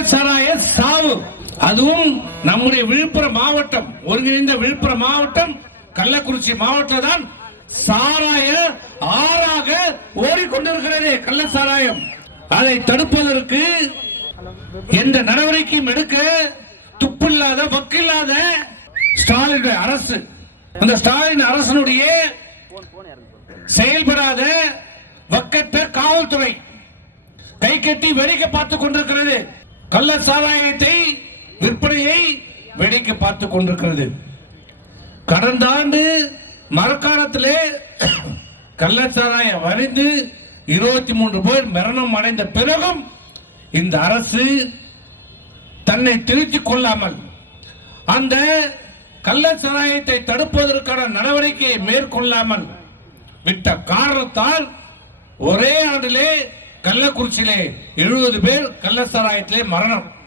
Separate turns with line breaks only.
கள்ளச்சாராய சாவு. அதுவும் நம்முடைய விழுப்புரம் மாவட்டம் ஒருங்கிணைந்த விழுப்புரம் மாவட்டம் கள்ளக்குறிச்சி மாவட்டம் தான் சாராய ஆறாக ஓடிக்கொண்டிருக்கிறது கள்ள சாராயம் அதை தடுப்பதற்கு எந்த நடவடிக்கையும் எடுக்க துப்பில்லாத வக்கில்லாத ஸ்டாலின் அரசு. அந்த ஸ்டாலின் அரசனுடைய செயல்படாத வக்கற்ற காவல்துறை. கை கட்டி வெறிக்க பார்த்துக் கொண்டிருக்கிறது. கள்ள சாராயத்தை விற்பனையை வெடிக்க பார்த்து கொண்டிருக்கிறது. கடந்த ஆண்டு மரக்காலத்திலே கள்ளச்சாராயம் வரைந்து இருபத்தி மூன்று பேர் மரணம் அடைந்த பிறகும் இந்த அரசு தன்னை திருத்திக் கொள்ளாமல் அந்த கள்ளச்சாராயத்தை தடுப்பதற்கான நடவடிக்கையை மேற்கொள்ளாமல் விட்ட காரணத்தால் ஒரே ஆண்டிலே கள்ளக்குறிச்சியிலே எழுபது பேர் கள்ளசராயத்திலே மரணம்.